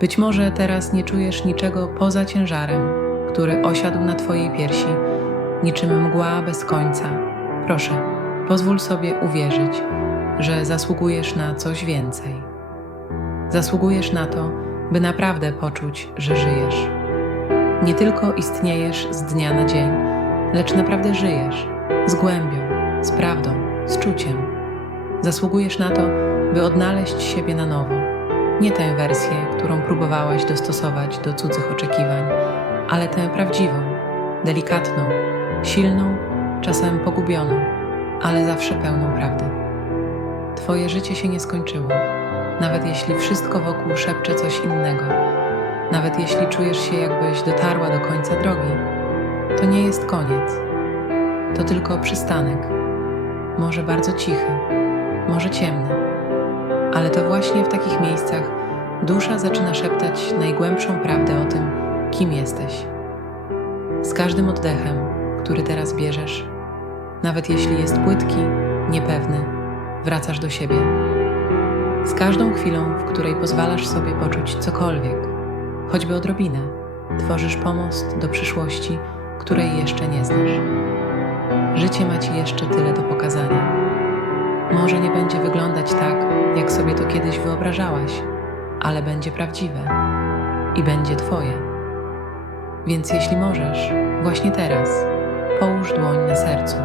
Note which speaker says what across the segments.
Speaker 1: Być może teraz nie czujesz niczego poza ciężarem, który osiadł na Twojej piersi, niczym mgła bez końca. Proszę, pozwól sobie uwierzyć, że zasługujesz na coś więcej. Zasługujesz na to, by naprawdę poczuć, że żyjesz. Nie tylko istniejesz z dnia na dzień, lecz naprawdę żyjesz z głębią, z prawdą, z czuciem. Zasługujesz na to, by odnaleźć siebie na nowo. Nie tę wersję, którą próbowałaś dostosować do cudzych oczekiwań, ale tę prawdziwą, delikatną, silną, czasem pogubioną, ale zawsze pełną prawdy. Twoje życie się nie skończyło, nawet jeśli wszystko wokół szepcze coś innego, nawet jeśli czujesz się, jakbyś dotarła do końca drogi. To nie jest koniec, to tylko przystanek, może bardzo cichy, może ciemny, ale to właśnie w takich miejscach dusza zaczyna szeptać najgłębszą prawdę o tym, kim jesteś. Z każdym oddechem, który teraz bierzesz, nawet jeśli jest płytki, niepewny, wracasz do siebie. Z każdą chwilą, w której pozwalasz sobie poczuć cokolwiek, choćby odrobinę, tworzysz pomost do przyszłości, której jeszcze nie znasz. Życie ma ci jeszcze tyle do pokazania. Może nie będzie wyglądać tak, jak sobie to kiedyś wyobrażałaś, ale będzie prawdziwe i będzie Twoje. Więc jeśli możesz, właśnie teraz, połóż dłoń na sercu,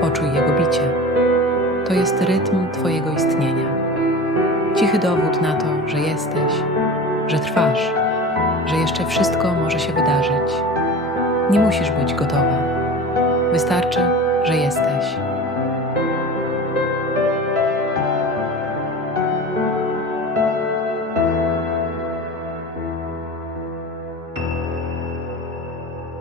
Speaker 1: poczuj jego bicie. To jest rytm Twojego istnienia. Cichy dowód na to, że jesteś, że trwasz, że jeszcze wszystko może się wydarzyć. Nie musisz być gotowa. Wystarczy, że jesteś.